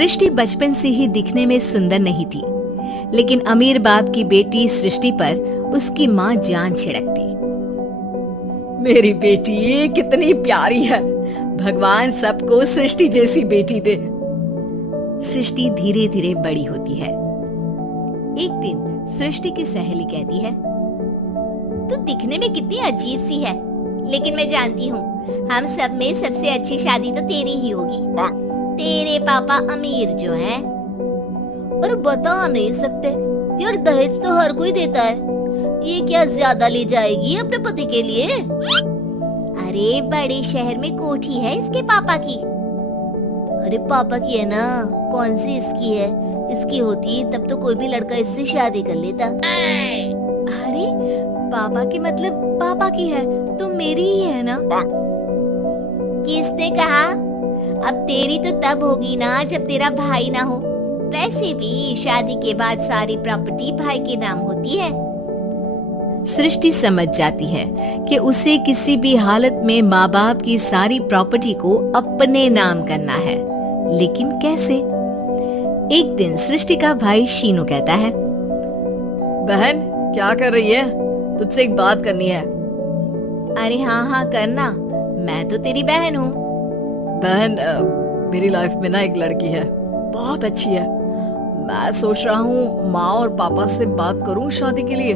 सृष्टि बचपन से ही दिखने में सुंदर नहीं थी, लेकिन अमीर बाप की बेटी सृष्टि पर उसकी माँ जान छिड़कती। मेरी बेटी कितनी प्यारी है, भगवान सबको सृष्टि जैसी बेटी दे। सृष्टि धीरे धीरे बड़ी होती है। एक दिन सृष्टि की सहेली कहती है, तू दिखने में कितनी अजीब सी है, लेकिन मैं जानती हूँ हम सब में सबसे अच्छी शादी तो तेरी ही होगी। तेरे पापा अमीर जो हैं। और बता नहीं सकते यार, दहेज तो हर कोई देता है, ये क्या ज्यादा ले जाएगी अपने पति के लिए? अरे बड़े शहर में कोठी है इसके पापा की। अरे पापा की है ना, कौन सी इसकी है? इसकी होती तब तो कोई भी लड़का इससे शादी कर लेता। अरे पापा की मतलब पापा की है तो मेरी ही है ना? किसने कहा? अब तेरी तो तब होगी ना जब तेरा भाई ना हो। वैसे भी शादी के बाद सारी प्रॉपर्टी भाई के नाम होती है। सृष्टि समझ जाती है कि उसे किसी भी हालत में माँ बाप की सारी प्रॉपर्टी को अपने नाम करना है, लेकिन कैसे? एक दिन सृष्टि का भाई शीनू कहता है, बहन क्या कर रही है? तुझसे एक बात करनी है। अरे हाँ करना, मैं तो तेरी बहन हूँ। बहन मेरी लाइफ में ना एक लड़की है, बहुत अच्छी है। मैं सोच रहा हूँ माँ और पापा से बात करूँ शादी के लिए।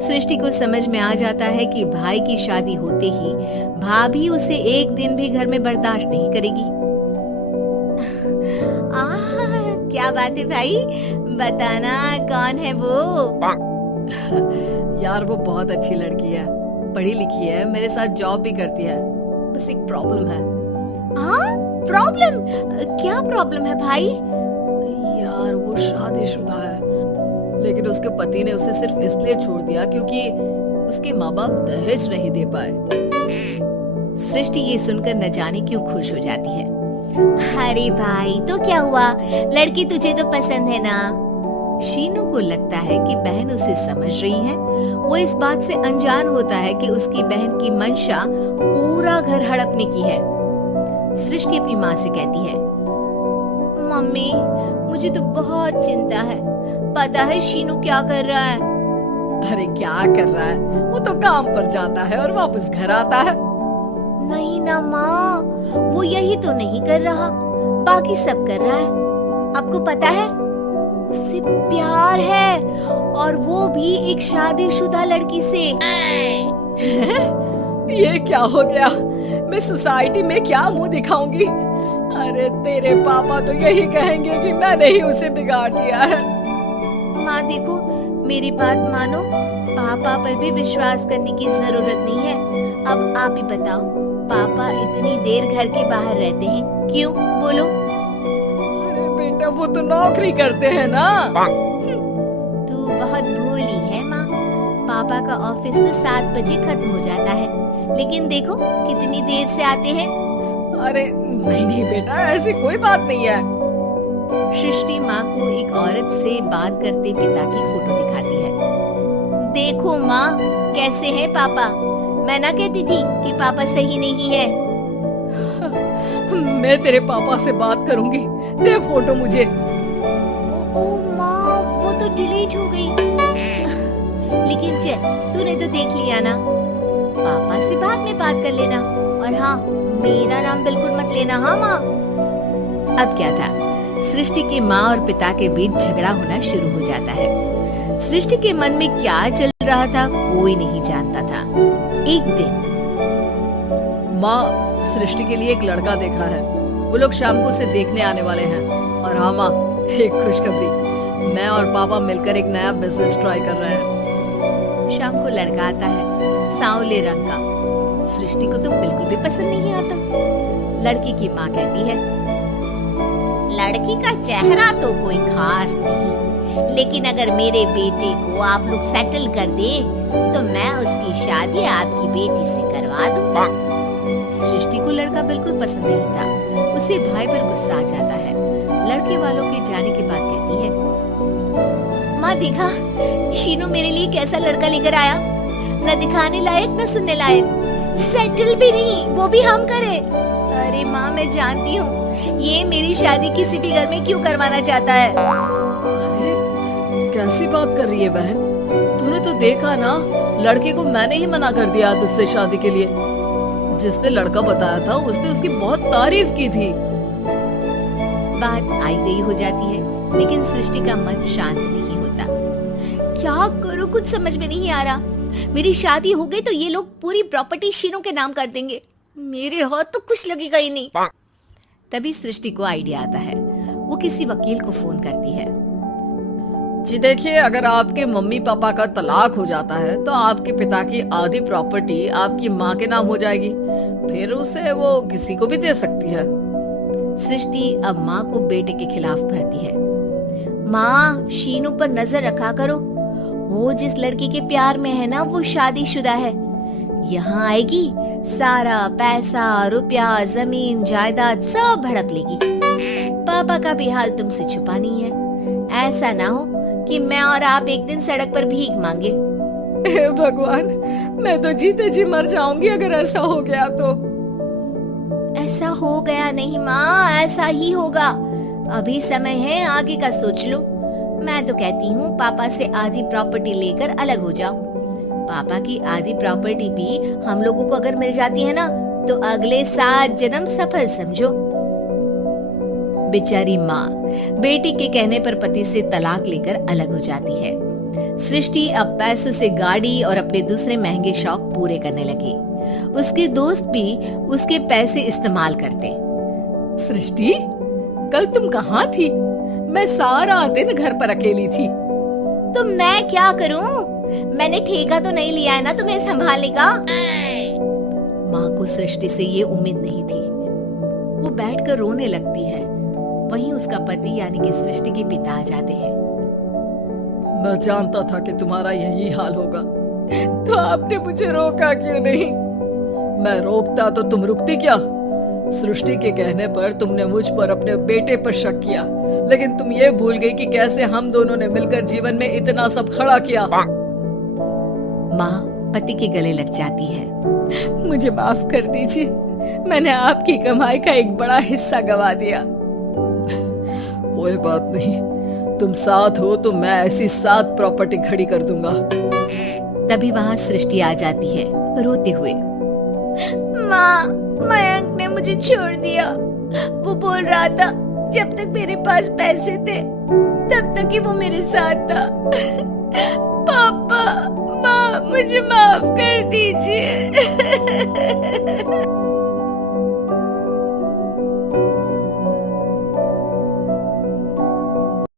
सृष्टि को समझ में आ जाता है कि भाई की शादी होते ही भाभी उसे एक दिन भी घर में बर्दाश्त नहीं करेगी। क्या बात है भाई, बताना कौन है वो? यार वो बहुत अच्छी लड़की है, पढ़ी लिखी है, मेरे साथ जॉब भी करती है। बस एक प्रॉब्लम है। प्रॉब्लम? क्या प्रॉब्लम है भाई? यार वो शादीशुदा है, लेकिन उसके पति ने उसे सिर्फ इसलिए छोड़ दिया क्योंकि उसके माँ बाप दहेज नहीं दे पाए। सृष्टि ये सुनकर न जाने क्यों खुश हो जाती है। अरे भाई तो क्या हुआ, लड़की तुझे तो पसंद है ना? शीनू को लगता है कि बहन उसे समझ रही है। वो इस बात से अनजान होता है कि उसकी बहन की मंशा पूरा घर हड़पने की है। सृष्टि अपनी माँ से कहती है, मम्मी मुझे तो बहुत चिंता है। पता है शीनू क्या कर रहा है? अरे क्या कर रहा है? वो तो काम पर जाता है और वापस घर आता है। नहीं ना माँ, वो यही तो नहीं कर रहा, बाकी सब कर रहा है। आपको पता है उससे प्यार है, और वो भी एक शादीशुदा लड़की से। ये क्या हो गया? मैं सोसाइटी में क्या मुंह दिखाऊंगी? अरे तेरे पापा तो यही कहेंगे कि मैंने ही उसे बिगाड़ दिया है। माँ देखो, मेरी बात मानो, पापा पर भी विश्वास करने की जरूरत नहीं है। अब आप ही बताओ, पापा इतनी देर घर के बाहर रहते हैं क्यों? बोलो। अरे बेटा वो तो नौकरी करते हैं ना। तू बहुत भोली है माँ। पापा का ऑफिस तो 7 बजे खत्म हो जाता है, लेकिन देखो कितनी देर से आते हैं। अरे नहीं बेटा, ऐसी कोई बात नहीं है। सृष्टि माँ को एक औरत से बात करते पिता की फोटो दिखाती है। देखो माँ कैसे है पापा, मैं ना कहती थी कि पापा सही नहीं है। मैं तेरे पापा से बात करूंगी, दे फोटो मुझे। ओ माँ, वो तो डिलीट हो गई। लेकिन चल, तूने तो देख लिया ना, पापा से बाद में बात कर लेना। और हाँ, मेरा नाम बिल्कुल मत लेना। हाँ माँ। अब क्या था, सृष्टि की माँ और पिता के बीच झगड़ा होना शुरू हो जाता है। सृष्टि के मन में क्या चल रहा था कोई नहीं जानता था। एक दिन माँ, सृष्टि के लिए एक लड़का देखा है, वो लोग शाम को उसे देखने आने वाले हैं। और हाँ माँ, एक खुशखबरी, मैं और पापा मिलकर एक नया बिजनेस ट्राई कर रहे हैं। शाम को लड़का आता है, सांवले रंग का। सृष्टि को तो बिल्कुल भी पसंद नहीं आता। लड़की की माँ कहती है, लड़की का चेहरा तो कोई खास नहीं, लेकिन अगर मेरे बेटे को आप लोग सेटल कर दे तो मैं उसकी शादी आपकी बेटी से करवा दूँ। सृष्टि को लड़का बिल्कुल पसंद नहीं था। उसे भाई पर गुस्सा आ जाता है। लड़के वालों के जाने के बाद कहती है, माँ देखा शीनू मेरे लिए कैसा लड़का लेकर आया, न दिखाने लायक न सुनने लायक, सेटल भी नहीं, वो भी हम करे। अरे माँ मैं जानती हूँ ये मेरी शादी किसी भी घर में क्यों करवाना चाहता है? अरे कैसी बात कर रही है बहन? तूने तो देखा ना, लड़के को मैंने ही मना कर दिया तुझसे शादी के लिए। जिसने लड़का बताया था उसने उसकी बहुत तारीफ की थी। बात आई गई हो जाती है, लेकिन सृष्टि का मन शांत नहीं होता। क्या करूं, कुछ समझ में नहीं आ रहा। मेरी शादी हो गई तो ये लोग पूरी प्रॉपर्टी शीनू के नाम कर देंगे। मेरे हाथ तो कुछ लगेगा ही नहीं। तभी सृष्टि को आइडिया आता है। वो किसी वकील को फोन करती है। जी देखिए, अगर आपके मम्मी पापा का तलाक हो जाता है तो आपके पिता की आधी प्रॉपर्टी आपकी माँ के नाम हो जाएगी, फिर उसे वो किसी को भी दे सकती है। सृष्टि अब माँ को बेटे के खिलाफ भरती है। माँ, शीनू पर नजर रखा करो। वो जिस लड़की के प्यार में है ना, वो शादीशुदा है। यहाँ आएगी, सारा पैसा, रुपया, जमीन, जायदाद सब हड़प लेगी। पापा का भी हाल तुमसे छुपा नहीं है। ऐसा ना हो कि मैं और आप एक दिन सड़क पर भीख मांगे। हे भगवान, मैं तो जीते जी मर जाऊंगी अगर ऐसा हो गया तो। ऐसा हो गया नहीं माँ, ऐसा ही होगा। अभी समय है, आगे का सोच लो। मैं तो कहती हूँ पापा से आधी प्रॉपर्टी लेकर अलग हो जाओ। पापा की आधी प्रॉपर्टी भी हम लोगों को अगर मिल जाती है ना, तो अगले 7 जन्म सफल समझो। बेचारी माँ बेटी के कहने पर पति से तलाक लेकर अलग हो जाती है। सृष्टि अब पैसों से गाड़ी और अपने दूसरे महंगे शौक पूरे करने लगी। उसके दोस्त भी उसके पैसे इस्तेमाल करते। सृष्टि, कल तुम कहाँ थी? मैं सारा दिन घर पर अकेली थी। तो मैं क्या करूं? मैंने ठेका तो नहीं लिया है ना तुम्हें संभालने का। माँ को सृष्टि से ये उम्मीद नहीं थी। वो बैठकर रोने लगती है। वहीं उसका पति यानी कि सृष्टि के पिता आ जाते हैं। मैं जानता था कि तुम्हारा यही हाल होगा, तो आपने मुझे रोका क्यों नहीं? मैं रोकता तो तुम रुकती क्या? सृष्टि के कहने पर तुमने मुझ पर अपने बेटे पर शक किया, लेकिन तुम ये भूल गई कि कैसे हम दोनों ने मिलकर जीवन में इतना सब खड़ा किया। माँ पति के गले लग जाती है। मुझे माफ कर दीजिए, मैंने आपकी कमाई का एक बड़ा हिस्सा गवा दिया। कोई बात नहीं, तुम साथ हो तो मैं ऐसी 7 प्रॉपर्टी खड़ी कर दूंगा। तभी वहाँ सृष्टि आ जाती है रोते हुए। माँ, मयंक ने मुझे छोड़ दिया। वो बोल रहा था जब तक मेरे पास पैसे थे तब तक ही वो मेरे साथ था। पापा, माँ, मुझे माफ कर दीजिए।